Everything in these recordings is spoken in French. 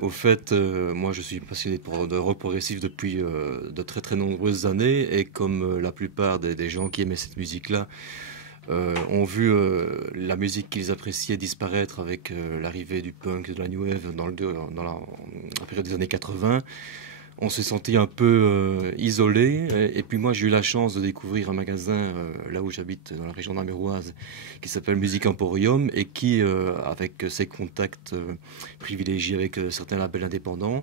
Au fait, moi je suis passionné de rock progressif depuis de très très nombreuses années et comme la plupart des gens qui aimaient cette musique-là ont vu la musique qu'ils appréciaient disparaître avec l'arrivée du punk et de la new wave dans la période des années 80, on s'est senti un peu isolé. Et puis moi, j'ai eu la chance de découvrir un magasin là où j'habite, dans la région namuroise, qui s'appelle Musique Emporium et qui, avec ses contacts privilégiés avec certains labels indépendants,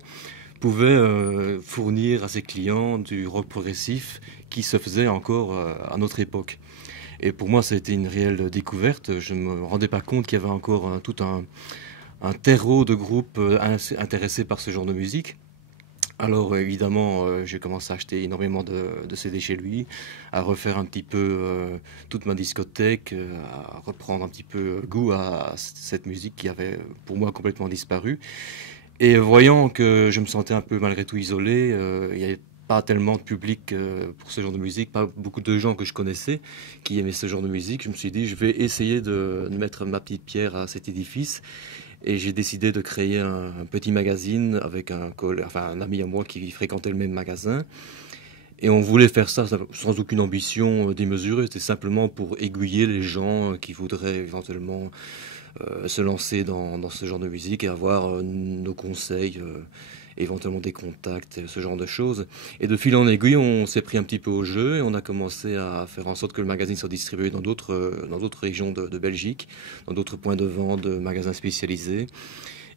pouvait fournir à ses clients du rock progressif qui se faisait encore à notre époque. Et pour moi, ça a été une réelle découverte. Je ne me rendais pas compte qu'il y avait encore un terreau de groupes intéressés par ce genre de musique. Alors évidemment, j'ai commencé à acheter énormément de CD chez lui, à refaire un petit peu toute ma discothèque, à reprendre un petit peu goût à cette musique qui avait pour moi complètement disparu. Et voyant que je me sentais un peu malgré tout isolé, il n'y avait pas tellement de public pour ce genre de musique, pas beaucoup de gens que je connaissais qui aimaient ce genre de musique. Je me suis dit, je vais essayer de mettre ma petite pierre à cet édifice. Et j'ai décidé de créer un petit magazine avec un ami à moi qui fréquentait le même magasin. Et on voulait faire ça sans aucune ambition démesurée. C'était simplement pour aiguiller les gens qui voudraient éventuellement se lancer dans ce genre de musique et avoir nos conseils, éventuellement des contacts, ce genre de choses. Et de fil en aiguille, on s'est pris un petit peu au jeu et on a commencé à faire en sorte que le magazine soit distribué dans d'autres régions de Belgique, dans d'autres points de vente, de magasins spécialisés.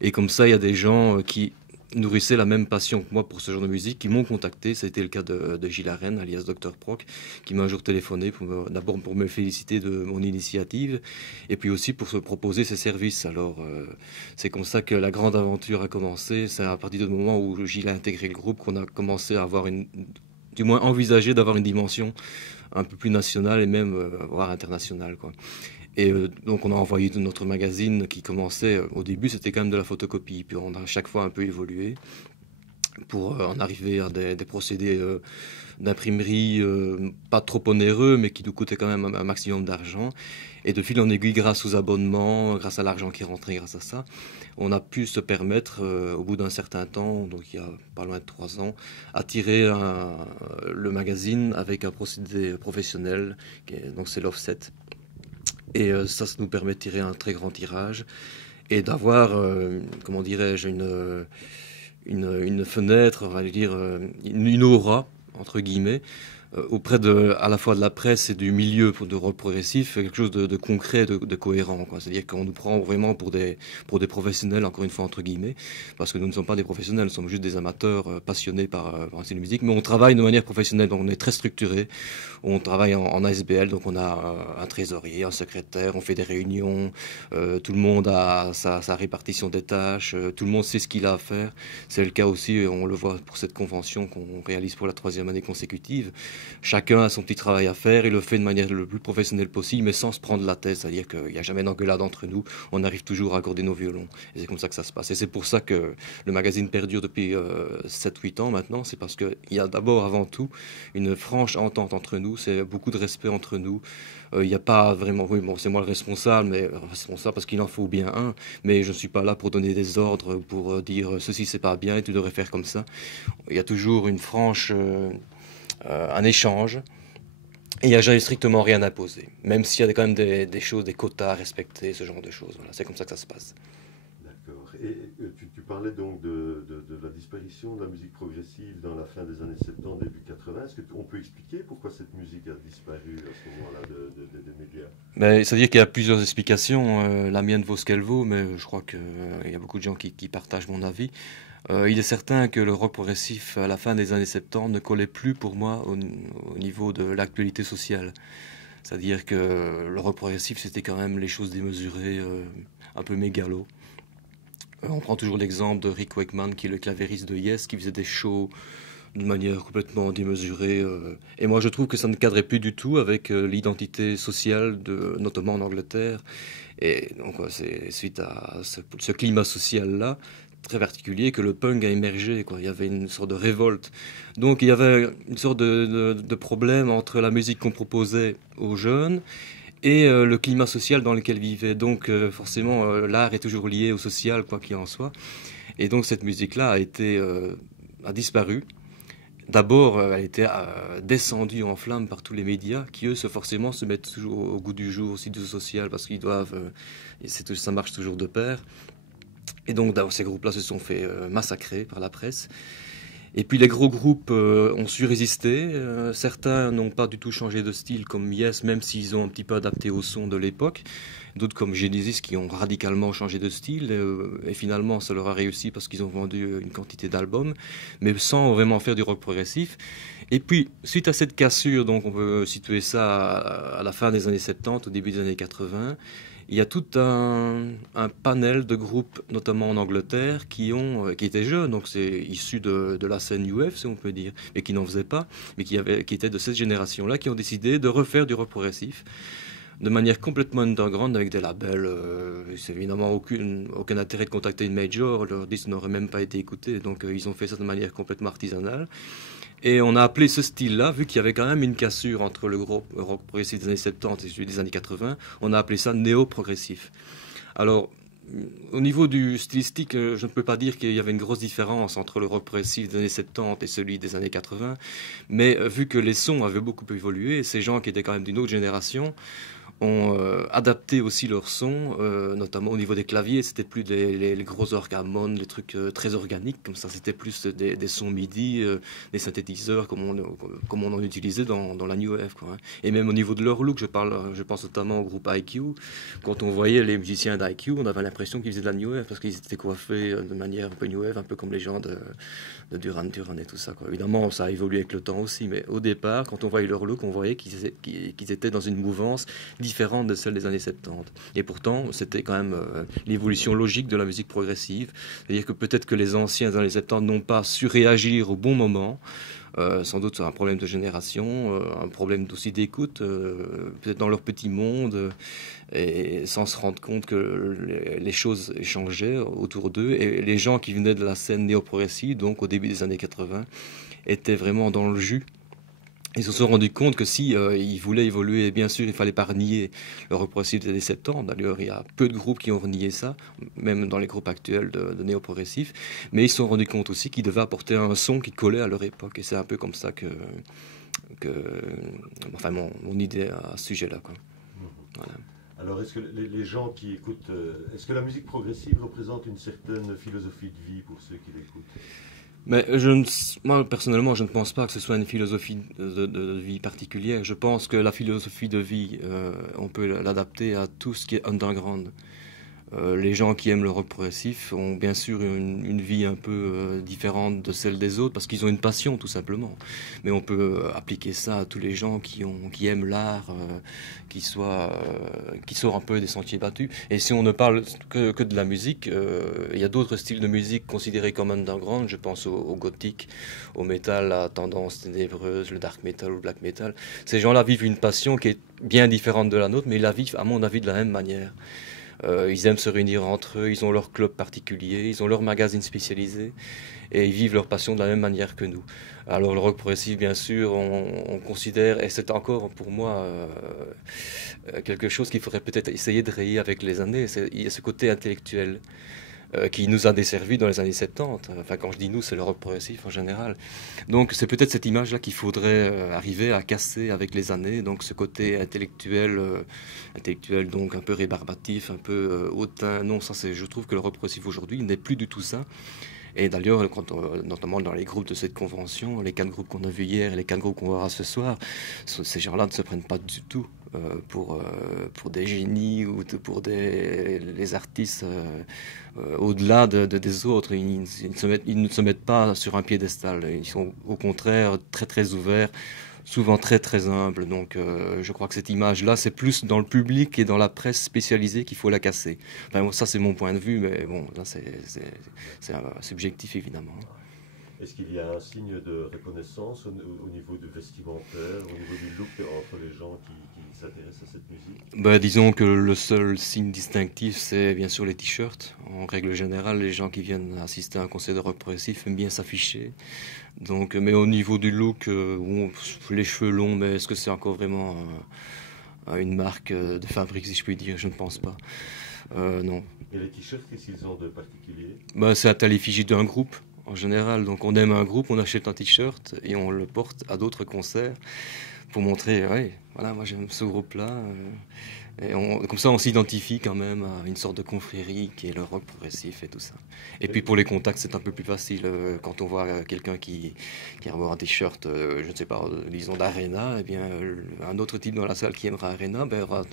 Et comme ça, il y a des gens qui nourrissaient la même passion que moi pour ce genre de musique, qui m'ont contacté. Ça a été le cas de Gilles Arène, alias Dr Proc, qui m'a un jour téléphoné d'abord pour me féliciter de mon initiative, et puis aussi pour se proposer ses services. Alors, c'est comme ça que la grande aventure a commencé. C'est à partir du moment où Gilles a intégré le groupe qu'on a commencé à avoir du moins envisager d'avoir une dimension un peu plus nationale et même voire internationale, quoi. Et donc on a envoyé notre magazine qui commençait, au début c'était quand même de la photocopie, puis on a à chaque fois un peu évolué pour en arriver à des procédés d'imprimerie pas trop onéreux, mais qui nous coûtaient quand même un maximum d'argent. Et de fil en aiguille, grâce aux abonnements, grâce à l'argent qui rentrait grâce à ça, on a pu se permettre, au bout d'un certain temps, donc il y a pas loin de 3 ans, à tirer le magazine avec un procédé professionnel, donc c'est l'offset. Et ça nous permet de tirer un très grand tirage et d'avoir, comment dirais-je, une fenêtre, on va dire, une aura, entre guillemets, auprès à la fois de la presse et du milieu de rock progressif, quelque chose de concret, de cohérent, quoi. C'est-à-dire qu'on nous prend vraiment pour des professionnels, encore une fois, entre guillemets, parce que nous ne sommes pas des professionnels, nous sommes juste des amateurs passionnés par cette musique, mais on travaille de manière professionnelle, donc on est très structuré, on travaille en ASBL, donc on a un trésorier, un secrétaire, on fait des réunions, tout le monde a sa répartition des tâches, tout le monde sait ce qu'il a à faire. C'est le cas aussi, on le voit pour cette convention qu'on réalise pour la 3e année consécutive. Chacun a son petit travail à faire et le fait de manière le plus professionnelle possible, mais sans se prendre la tête, c'est-à-dire qu'il n'y a jamais d'engueulade entre nous, on arrive toujours à accorder nos violons. Et c'est comme ça que ça se passe. Et c'est pour ça que le magazine perdure depuis 7-8 ans maintenant, c'est parce qu'il y a d'abord, avant tout, une franche entente entre nous, c'est beaucoup de respect entre nous. Il n'y a pas vraiment, oui, bon, c'est moi le responsable, mais responsable parce qu'il en faut bien un, mais je ne suis pas là pour donner des ordres, pour dire ceci c'est pas bien et tu devrais faire comme ça. Il y a toujours une franche, un échange, et il n'y a jamais strictement rien à poser, même s'il y a quand même des choses, des quotas à respecter, ce genre de choses. Voilà, c'est comme ça que ça se passe. D'accord. Et tu parlais donc de la disparition de la musique progressive dans la fin des années 70, début 80. Est-ce qu'on peut expliquer pourquoi cette musique a disparu à ce moment-là des médias? Mais c'est-à-dire qu'il y a plusieurs explications. La mienne vaut ce qu'elle vaut, mais je crois qu'il y a beaucoup de gens qui partagent mon avis. Il est certain que le rock progressif à la fin des années 70 ne collait plus pour moi au niveau de l'actualité sociale. C'est-à-dire que le rock progressif, c'était quand même les choses démesurées, un peu mégalo. On prend toujours l'exemple de Rick Wakeman, qui est le clavériste de Yes, qui faisait des shows d'une manière complètement démesurée. Et moi, je trouve que ça ne cadrait plus du tout avec l'identité sociale, notamment en Angleterre. Et donc, c'est suite à ce climat social-là, très particulier, que le punk a émergé, quoi. Il y avait une sorte de révolte. Donc, il y avait une sorte de problème entre la musique qu'on proposait aux jeunes et le climat social dans lequel ils vivaient. Donc, forcément, l'art est toujours lié au social, quoi qu'il en soit. Et donc cette musique-là a disparu. D'abord, elle était descendue en flammes par tous les médias qui, eux, forcément se mettent toujours au goût du jour, aussi du social, parce qu'ils doivent, ça marche toujours de pair. Et donc, ces groupes-là se sont fait massacrer par la presse. Et puis les gros groupes ont su résister. Certains n'ont pas du tout changé de style, comme Yes, même s'ils ont un petit peu adapté au son de l'époque. D'autres comme Genesis qui ont radicalement changé de style. Et finalement, ça leur a réussi parce qu'ils ont vendu une quantité d'albums, mais sans vraiment faire du rock progressif. Et puis, suite à cette cassure, donc on peut situer ça à la fin des années 70, au début des années 80, il y a tout un panel de groupes, notamment en Angleterre, qui étaient jeunes, donc c'est issu de la scène UF, si on peut dire, mais qui n'en faisaient pas, mais qui étaient de cette génération-là, qui ont décidé de refaire du rock progressif de manière complètement underground avec des labels. C'est évidemment aucun intérêt de contacter une major, leur disque n'aurait même pas été écouté, donc ils ont fait ça de manière complètement artisanale. Et on a appelé ce style-là, vu qu'il y avait quand même une cassure entre le rock progressif des années 70 et celui des années 80, on a appelé ça néo-progressif. Alors, au niveau du stylistique, je ne peux pas dire qu'il y avait une grosse différence entre le rock progressif des années 70 et celui des années 80, mais vu que les sons avaient beaucoup évolué, ces gens qui étaient quand même d'une autre génération ont adapté aussi leur son, notamment au niveau des claviers. C'était plus les gros orgamones, les trucs très organiques comme ça. C'était plus des sons MIDI, des synthétiseurs comme on en utilisait dans la New Wave, quoi, hein. Et même au niveau de leur look, je pense notamment au groupe IQ. Quand on voyait les musiciens d'IQ, on avait l'impression qu'ils faisaient de la New Wave parce qu'ils étaient coiffés de manière un peu New Wave, un peu comme les gens de Duran Duran et tout ça, quoi. Évidemment, ça a évolué avec le temps aussi, mais au départ, quand on voyait leur look, on voyait qu'ils étaient dans une mouvance différente de celle des années 70. Et pourtant, c'était quand même l'évolution logique de la musique progressive. C'est-à-dire que peut-être que les anciens des années 70 n'ont pas su réagir au bon moment. Sans doute c'est un problème de génération, un problème aussi d'écoute, peut-être dans leur petit monde, et sans se rendre compte que les choses changeaient autour d'eux. Et les gens qui venaient de la scène néo-progressive, donc au début des années 80, étaient vraiment dans le jus. Ils se sont rendus compte que si ils voulaient évoluer, bien sûr, il fallait pas renier le rock progressif des années 70. D'ailleurs, il y a peu de groupes qui ont renié ça, même dans les groupes actuels de néo-progressifs. Mais ils se sont rendus compte aussi qu'ils devaient apporter un son qui collait à leur époque. Et c'est un peu comme ça que enfin, mon idée à ce sujet-là, quoi. Voilà. Alors, est-ce que les gens qui écoutent, est-ce que la musique progressive représente une certaine philosophie de vie pour ceux qui l'écoutent ? Mais moi, personnellement, je ne pense pas que ce soit une philosophie de vie particulière. Je pense que la philosophie de vie, on peut l'adapter à tout ce qui est underground. Les gens qui aiment le rock progressif ont bien sûr une vie un peu différente de celle des autres parce qu'ils ont une passion tout simplement. Mais on peut appliquer ça à tous les gens qui aiment l'art, qui sortent un peu des sentiers battus. Et si on ne parle que de la musique, il y a d'autres styles de musique considérés comme underground. Je pense au gothique, au métal à tendance ténébreuse, le dark metal ou le black metal. Ces gens-là vivent une passion qui est bien différente de la nôtre, mais ils la vivent à mon avis de la même manière. Ils aiment se réunir entre eux, ils ont leur club particulier, ils ont leur magazine spécialisé et ils vivent leur passion de la même manière que nous. Alors le rock progressif, bien sûr, on considère, et c'est encore pour moi quelque chose qu'il faudrait peut-être essayer de rayer avec les années, il y a ce côté intellectuel qui nous a desservi dans les années 70. Enfin, quand je dis nous, c'est le rock progressif en général. Donc, c'est peut-être cette image-là qu'il faudrait arriver à casser avec les années. Donc, ce côté intellectuel, donc un peu rébarbatif, un peu hautain. Non, ça, je trouve que le rock progressif aujourd'hui n'est plus du tout ça. Et d'ailleurs, notamment dans les groupes de cette convention, les 4 groupes qu'on a vus hier et les 4 groupes qu'on verra ce soir, ces gens-là ne se prennent pas du tout pour des génies ou pour les artistes au-delà des autres. Ils ne se mettent pas sur un piédestal. Ils sont au contraire très très ouverts, souvent très très humbles. Donc je crois que cette image-là, c'est plus dans le public et dans la presse spécialisée qu'il faut la casser. Enfin, ça c'est mon point de vue, mais bon, là c'est subjectif évidemment. Est-ce qu'il y a un signe de reconnaissance au niveau du vestimentaire, au niveau du look entre les gens qui s'intéressent à cette musique ? Disons que le seul signe distinctif, c'est bien sûr les t-shirts. En règle générale, les gens qui viennent assister à un concert de rock progressif aiment bien s'afficher. Donc, mais au niveau du look, les cheveux longs, mais est-ce que c'est encore vraiment une marque de fabrique, si je puis dire, je ne pense pas. Non. Et les t-shirts, qu'est-ce qu'ils ont de particulier? Bah, c'est à l'effigie d'un groupe, en général. Donc on aime un groupe, on achète un t-shirt et on le porte à d'autres concerts pour montrer, ouais, voilà, moi j'aime ce groupe-là. Comme ça, on s'identifie quand même à une sorte de confrérie qui est le rock progressif et tout ça. Et puis pour les contacts, c'est un peu plus facile. Quand on voit quelqu'un qui avoir un t-shirt, je ne sais pas, disons d'Arena, eh bien, un autre type dans la salle qui aimera Arena, ben, aura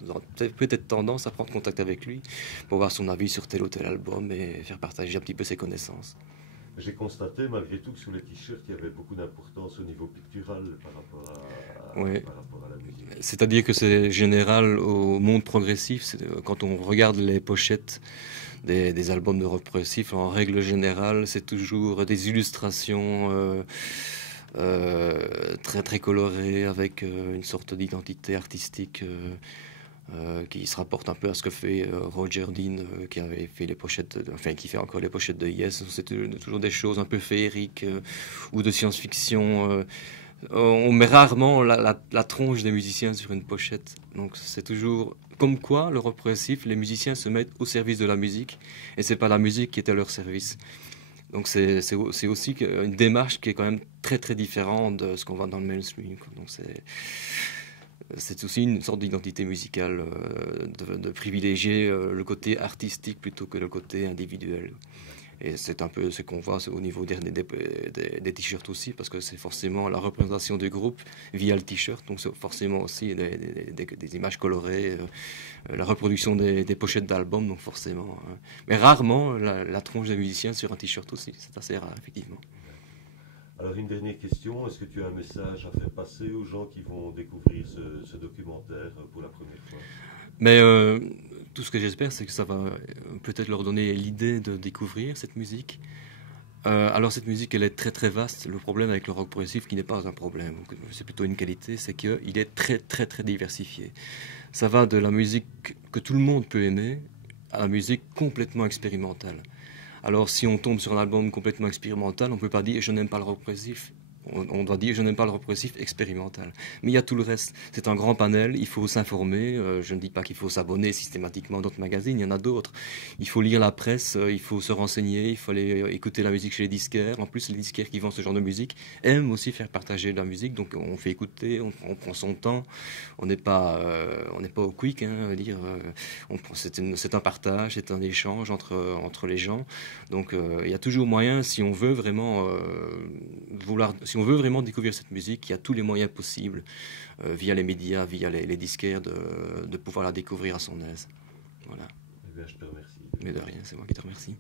peut-être tendance à prendre contact avec lui pour avoir son avis sur tel ou tel album et faire partager un petit peu ses connaissances. J'ai constaté malgré tout que sur les t-shirts, il y avait beaucoup d'importance au niveau pictural par rapport Oui. par rapport à la musique. C'est-à-dire que c'est général au monde progressif. Quand on regarde les pochettes des albums de rock progressif, en règle générale, c'est toujours des illustrations très très colorées avec une sorte d'identité artistique qui se rapporte un peu à ce que fait Roger Dean, qui avait fait les pochettes, enfin qui fait encore les pochettes de Yes. C'est toujours des choses un peu féeriques ou de science-fiction. On met rarement la tronche des musiciens sur une pochette. Donc c'est toujours comme quoi le rock progressif, les musiciens se mettent au service de la musique et c'est pas la musique qui est à leur service. Donc c'est aussi une démarche qui est quand même très très différente de ce qu'on voit dans le mainstream, quoi. Donc c'est aussi une sorte d'identité musicale, de privilégier le côté artistique plutôt que le côté individuel. Et c'est un peu ce qu'on voit au niveau des t-shirts aussi, parce que c'est forcément la représentation du groupe via le t-shirt, donc c'est forcément aussi des images colorées, la reproduction des pochettes d'albums, donc forcément. Mais rarement la tronche des musiciens sur un t-shirt aussi, c'est assez rare, effectivement. Alors une dernière question, est-ce que tu as un message à faire passer aux gens qui vont découvrir ce documentaire pour la première fois? Mais tout ce que j'espère, c'est que ça va peut-être leur donner l'idée de découvrir cette musique. Alors cette musique, elle est très très vaste. Le problème avec le rock progressif, qui n'est pas un problème, c'est plutôt une qualité, c'est qu'il est très très très diversifié. Ça va de la musique que tout le monde peut aimer à la musique complètement expérimentale. Alors si on tombe sur un album complètement expérimental, on ne peut pas dire je n'aime pas le rock progressif. On doit dire je n'aime pas le rock progressif expérimental. Mais il y a tout le reste. C'est un grand panel, il faut s'informer. Je ne dis pas qu'il faut s'abonner systématiquement à d'autres magazines, il y en a d'autres. Il faut lire la presse, il faut se renseigner, il faut aller écouter la musique chez les disquaires. En plus, les disquaires qui vendent ce genre de musique aiment aussi faire partager de la musique. Donc on fait écouter, on prend son temps. On n'est pas au quick, hein, dire. C'est un partage, c'est un échange entre les gens. Donc il y a toujours moyen, si on veut vraiment si on veut vraiment découvrir cette musique, il y a tous les moyens possibles, via les médias, via les disquaires, de pouvoir la découvrir à son aise. Voilà. Eh bien, je te remercie. Mais de rien, c'est moi qui te remercie.